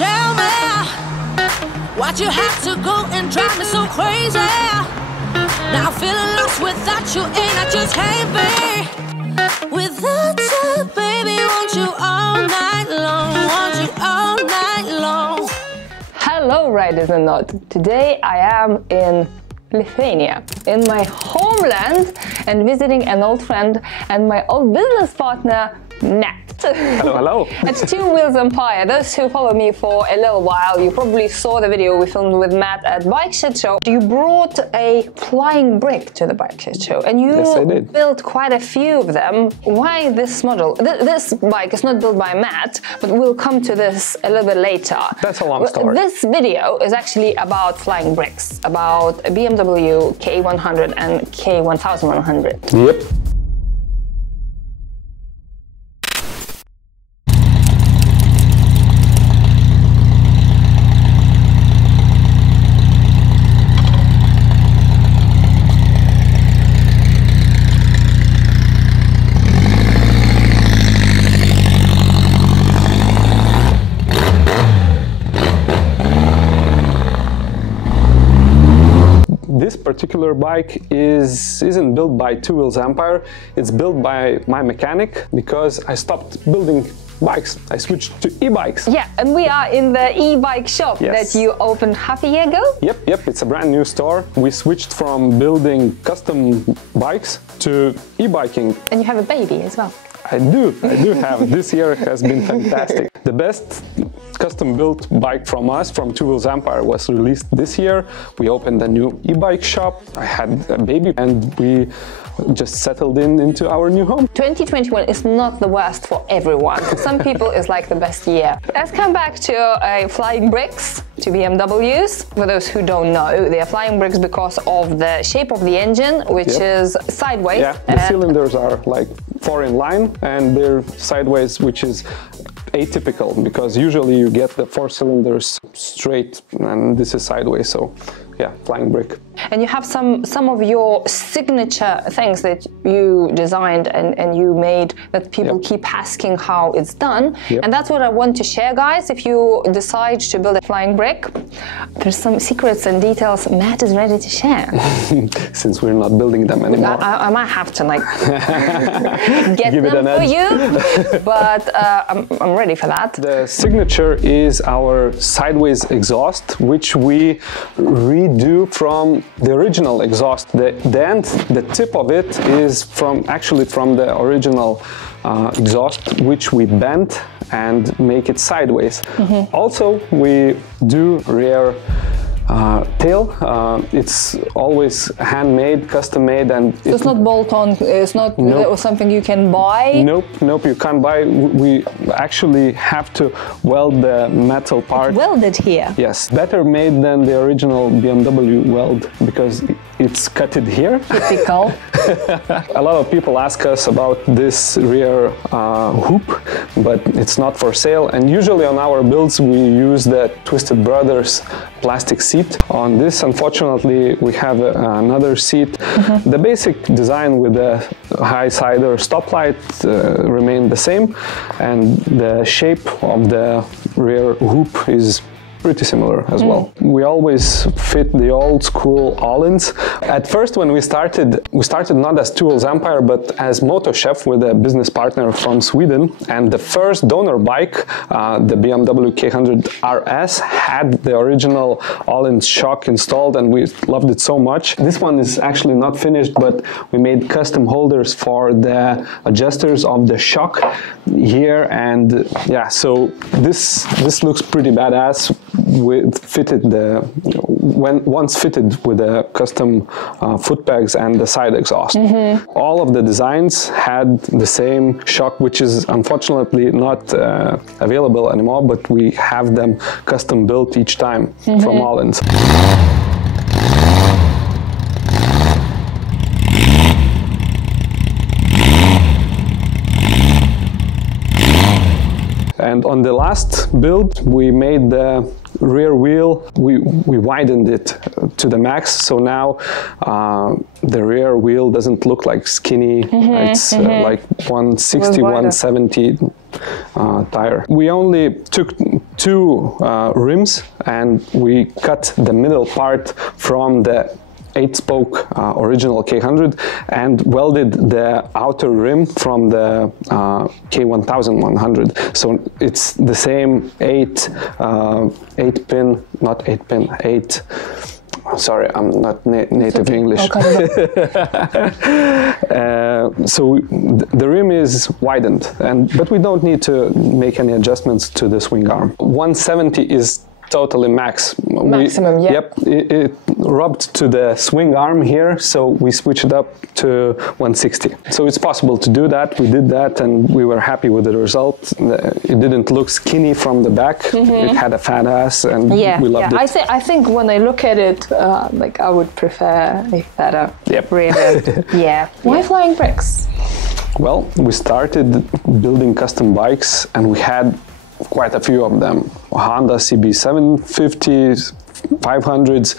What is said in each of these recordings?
tell me why'd you have to go and drive me so crazy? Now I'm feeling lost without you, and I just can't be without you, baby. Want you all night long, want you all night long. Hello, riders and not. Today I am in Lithuania, in my homeland, and visiting an old friend and my old business partner, Nat. Hello, hello. At Two Wheels Empire. Those who follow me for a little while, you probably saw the video we filmed with Matt at Bike Shit Show. You brought a flying brick to the Bike Shit Show, and you built quite a few of them. Why this model? This bike is not built by Matt, but we'll come to this a little bit later. That's a long story. This video is actually about flying bricks, about a BMW K100 and K1100. Yep. This particular bike isn't built by Two Wheels Empire. It's built by my mechanic because I stopped building bikes. I switched to e-bikes. Yeah, and we are in the e-bike shop that you opened half a year ago? Yep. It's a brand new store. We switched from building custom bikes to e-biking. And you have a baby as well. I do have. This year has been fantastic. The best custom-built bike from us, from Two Wheels Empire, was released this year. We opened a new e-bike shop. I had a baby, and we just settled into our new home. 2021 is not the worst for everyone. For some people, it's like the best year. Let's come back to flying bricks, to BMWs. For those who don't know, they are flying bricks because of the shape of the engine, which is sideways. Yeah, the cylinders are like 4 in line, and they're sideways, which is atypical because usually you get the 4 cylinders straight, and this is sideways. So yeah, flying brick. And you have some of your signature things that you designed and you made that people keep asking how it's done. And that's what I want to share, guys. If you decide to build a flying brick, there's some secrets and details Matt is ready to share. Since we're not building them anymore. I might have to like get them for you, but I'm ready for that. The signature is our sideways exhaust, which we redo from the original exhaust. The end, the tip of it is actually from the original exhaust, which we bent and make it sideways. Also, we do rear tail. It's always handmade, custom made, and it's not bolt-on. It's not something you can buy. Nope. You can't buy. We actually have to weld the metal part. It's welded here. Yes, better made than the original BMW weld because it's cutted here. Typical. A lot of people ask us about this rear hoop, but it's not for sale. And usually on our builds we use the Twisted Brothers plastic seat. On this, unfortunately, we have another seat. The basic design with the high-sider stoplight remained the same, and the shape of the rear hoop is pretty similar as well. We always fit the old school all-ins. At first, when we started not as Two Wheels Empire, but as Moto Chef with a business partner from Sweden. And the first donor bike, the BMW K100 RS, had the original all-in shock installed, and we loved it so much. This one is actually not finished, but we made custom holders for the adjusters of the shock here, and yeah, so this looks pretty badass. Once fitted with the custom foot pegs and the side exhaust. All of the designs had the same shock, which is unfortunately not available anymore, but we have them custom built each time from all-ins. And on the last build, we made the rear wheel, we widened it to the max, so now the rear wheel doesn't look like skinny, it's like 160, 170 tire. We only took two rims, and we cut the middle part from the 8-spoke original K100 and welded the outer rim from the K1100. So it's the same 8 sorry, I'm not native English. So the rim is widened, but we don't need to make any adjustments to the swing arm. 170 is totally maximum. Yeah. Yep, it rubbed to the swing arm here, so we switched it up to 160. So it's possible to do that. We did that, and we were happy with the result. It didn't look skinny from the back. It had a fat ass, and we loved it. I think when I look at it, like I would prefer a fatter. Yep. Really. Yeah. Why flying bricks? Well, we started building custom bikes, and we had quite a few of them. Honda CB750s, 500s,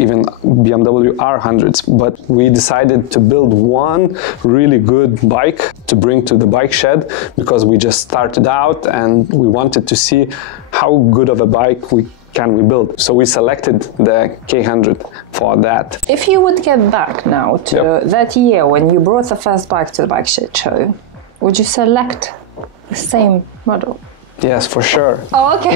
even BMW R100s. But we decided to build one really good bike to bring to the bike shed, because we just started out and we wanted to see how good of a bike can we build. So we selected the K100 for that. If you would get back now to that year when you brought the first bike to the bike shed show, would you select the same model? Yes, for sure. Oh, okay.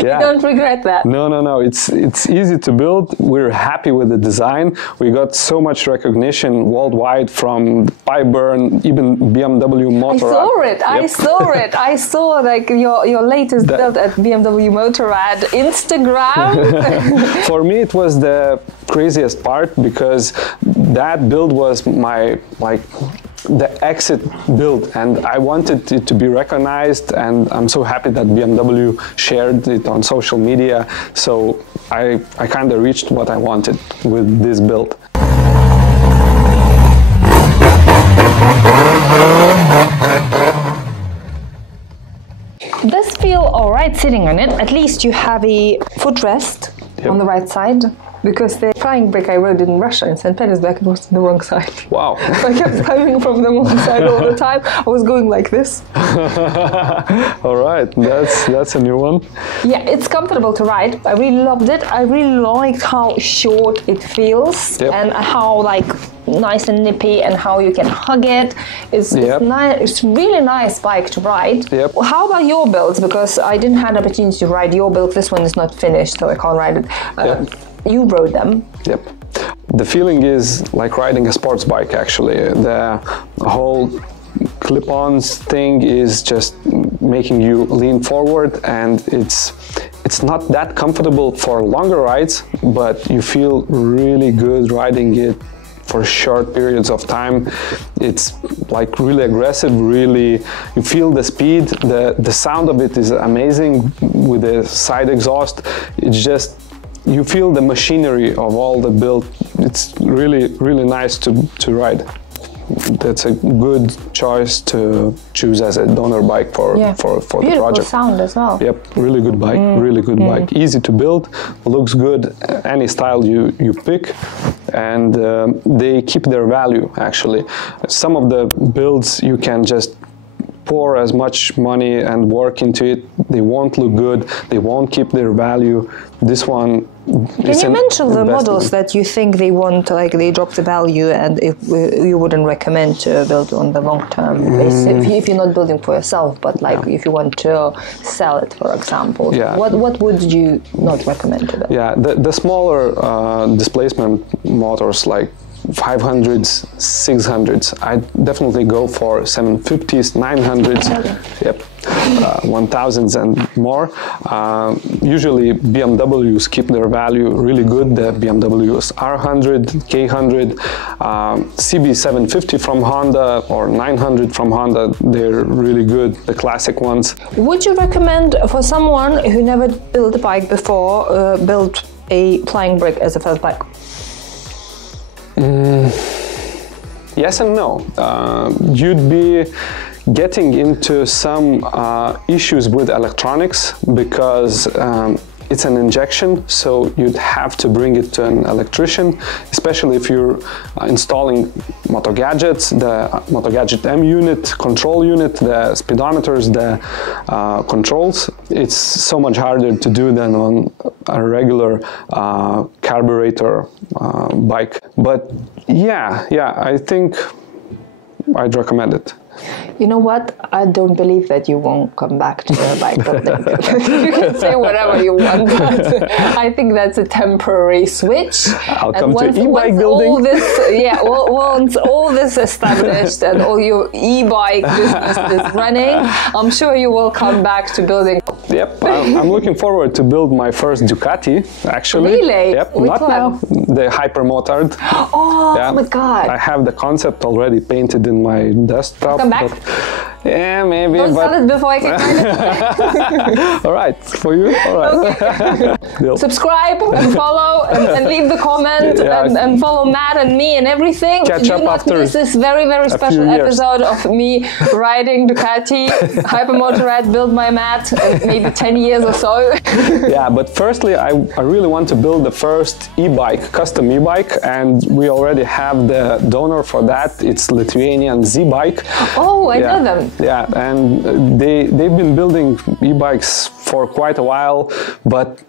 You don't regret that? No. It's easy to build. We're happy with the design. We got so much recognition worldwide from Piburn, even BMW Motorrad. I saw like your latest build at BMW Motorrad Instagram. For me, it was the craziest part, because that build was my the exit build, and I wanted it to be recognized, and I'm so happy that BMW shared it on social media. So I kind of reached what I wanted with this build. Does feel alright sitting on it? At least you have a footrest on the right side. Because the flying brick I rode in Russia, in St. Petersburg, it was on the wrong side. Wow. So I kept coming from the wrong side all the time. I was going like this. All right, that's a new one. Yeah, it's comfortable to ride. I really loved it. I really liked how short it feels and how nice and nippy, and how you can hug it. It's nice. It's really nice bike to ride. Yep. How about your builds? Because I didn't have the opportunity to ride your build. This one is not finished, so I can't ride it. You rode them. Yep. The feeling is like riding a sports bike, actually. The whole clip-ons thing is just making you lean forward, and it's not that comfortable for longer rides, but you feel really good riding it for short periods of time. It's like really aggressive, really, you feel the speed, the sound of it is amazing with the side exhaust. It's just, you feel the machinery of all the build. It's really, really nice to ride. That's a good choice to choose as a donor bike for the project. Beautiful sound as well. Yep, really good bike, really good bike. Easy to build, looks good, any style you pick, and they keep their value, actually. Some of the builds you can just pour as much money and work into it, they won't look good, they won't keep their value. This one Can you mention the models that you think they want, like they drop the value, and if you wouldn't recommend to build on the long term basis, if you're not building for yourself, but like if you want to sell it, for example, what would you not recommend to build? Yeah, the smaller displacement motors like 500s, 600s, I definitely go for 750s, 900s, 1000s and more. Usually BMWs keep their value really good. The BMWs R100, K100, CB750 from Honda or 900 from Honda, they're really good, the classic ones. Would you recommend for someone who never built a bike before, build a flying brick as a first bike? Yes and no. You'd be getting into some issues with electronics, because it's an injection, so you'd have to bring it to an electrician, especially if you're installing motor gadgets, the motor gadget M unit, control unit, the speedometers, the controls. It's so much harder to do than on a regular carburetor bike. But yeah, I think I'd recommend it. You know what? I don't believe that you won't come back to the bike building. You can say whatever you want, but I think that's a temporary switch. I'll come to e-bike building. Once all this established and all your e-bike business is running, I'm sure you will come back to building. Yep, I'm looking forward to build my first Ducati, actually. Really? Yep, Which not one? now, the hypermotard. Oh, yeah. Oh my God. I have the concept already painted in my desktop. Come back. Yeah, maybe. Don't sell it before I can find it. All right, for you? All right. Okay. Subscribe and follow and leave the comment and follow Matt and me and everything. Catch up after miss this very, very special episode of me riding Ducati, hypermotorrad, build my Matt, maybe 10 years or so. Yeah, but firstly, I really want to build the first e-bike, custom e-bike, and we already have the donor for that. It's Lithuanian Z-Bike. Oh, I know them. Yeah, and they've been building e-bikes for quite a while, but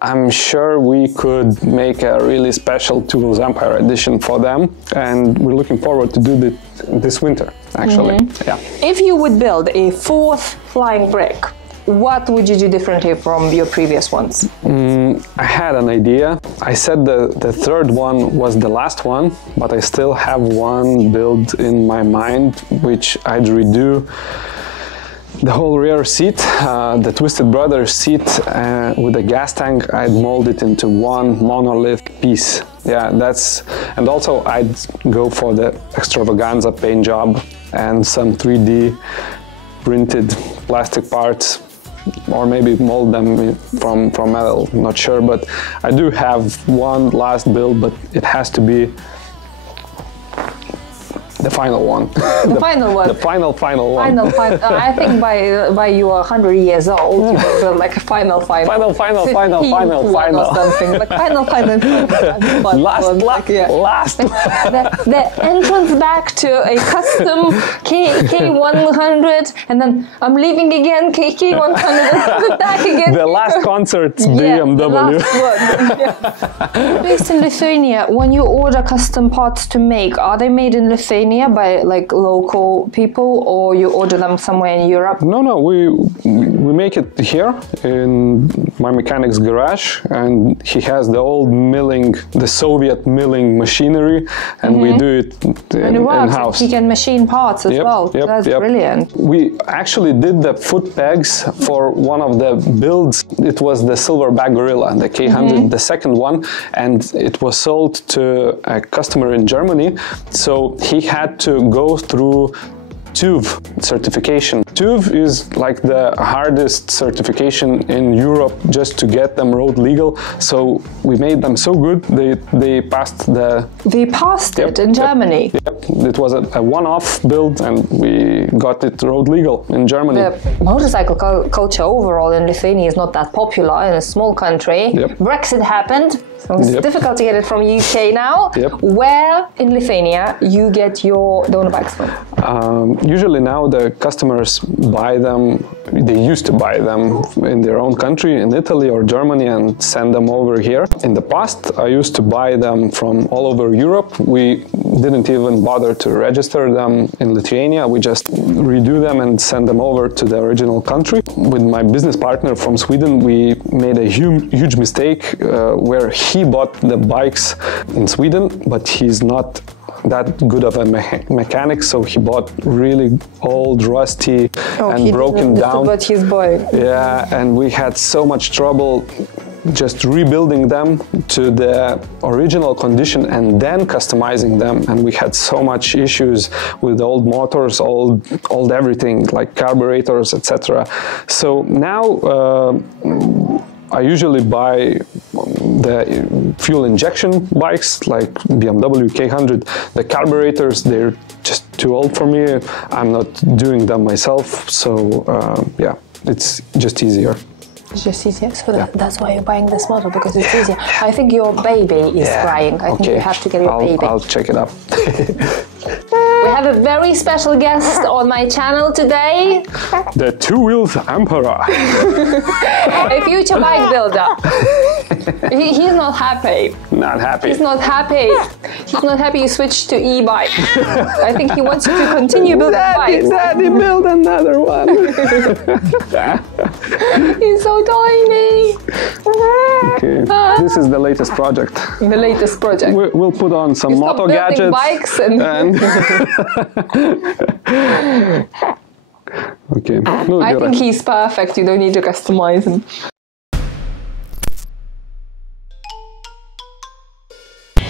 I'm sure we could make a really special Tools Empire edition for them, and we're looking forward to do it this winter, actually. Yeah. If you would build a fourth flying brick, what would you do differently from your previous ones? I had an idea. I said the third one was the last one, but I still have one build in my mind, which I'd redo. The whole rear seat, the Twisted Brothers seat with a gas tank, I'd mold it into one monolith piece. Yeah, and also I'd go for the extravaganza paint job and some 3D printed plastic parts, or maybe mold them from metal, not sure, but I do have one last build, but it has to be the final one. The final one. The final one. I think by you are 100 years old, you will build like a final. Final. Or something, like final. Last. The entrance back to a custom K100, and then I'm leaving again, K100, back again. The last concert's BMW. The last one. Based in Lithuania, when you order custom parts to make, are they made in Lithuania by like local people, or you order them somewhere in Europe? No, we make it here in my mechanic's garage, and he has the old milling, the Soviet milling machinery, and we do it in-house. He can machine parts as well. That's brilliant. We actually did the foot pegs for one of the builds. It was the Silverback Gorilla, the K100, the second one, and it was sold to a customer in Germany. So he had to go through TÜV certification. TÜV is like the hardest certification in Europe just to get them road legal. So we made them so good, they passed the... They passed it in Germany? Yep, it was a one-off build and we got it road legal in Germany. The motorcycle culture overall in Lithuania is not that popular in a small country. Brexit happened, so it's difficult to get it from UK now. Where in Lithuania you get your donor bikes from? Usually now the customers buy them, they used to buy them in their own country, in Italy or Germany, and send them over here. In the past, I used to buy them from all over Europe. We didn't even bother to register them in Lithuania. We just redo them and send them over to the original country. With my business partner from Sweden, we made a huge mistake where he bought the bikes in Sweden, but he's not that good of a mechanic, so he bought really old, rusty, and broken down. But his boy. Yeah, and we had so much trouble just rebuilding them to the original condition and then customizing them, and we had so much issues with old motors, old everything, like carburetors, etc. So now I usually buy the fuel injection bikes like BMW K100. The carburetors, they're just too old for me. I'm not doing them myself, so yeah, it's just easier. It's just easier. So that's why you're buying this model, because it's easier. I think your baby is crying. I think you have to get your baby. I'll check it up. We have a very special guest on my channel today. The Two Wheels Emperor. A future bike builder. He's not happy. Not happy. He's not happy. He's not happy you switched to e-bike. I think he wants you to continue building bikes. Daddy, build another one. He's so tiny. Okay. This is the latest project. The latest project. We'll put on some moto gadgets. Bikes and Okay. I think he's perfect. You don't need to customize him.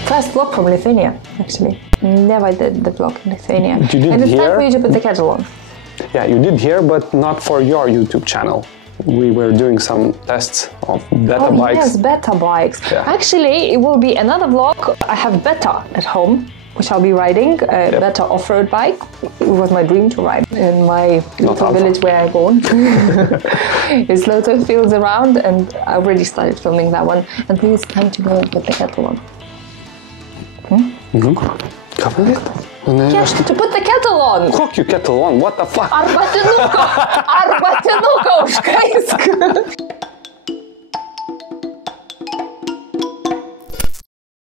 First vlog from Lithuania, actually. Never did the vlog in Lithuania. You did and it's here? time for you to put the kettle on. Yeah, you did here, but not for your YouTube channel. We were doing some tests of beta bikes. Yes, beta bikes. Yeah. Actually, it will be another vlog. I have beta at home, which I'll be riding, a beta off-road bike. It was my dream to ride in my little village where I'm born. There's loads of fields around, and I already started filming that one. And please, it's time to go and put the kettle on. Yes, to put the kettle on! Kokį kettle on? What the fuck? Arbatinuko! Arbatinuko užkaisk!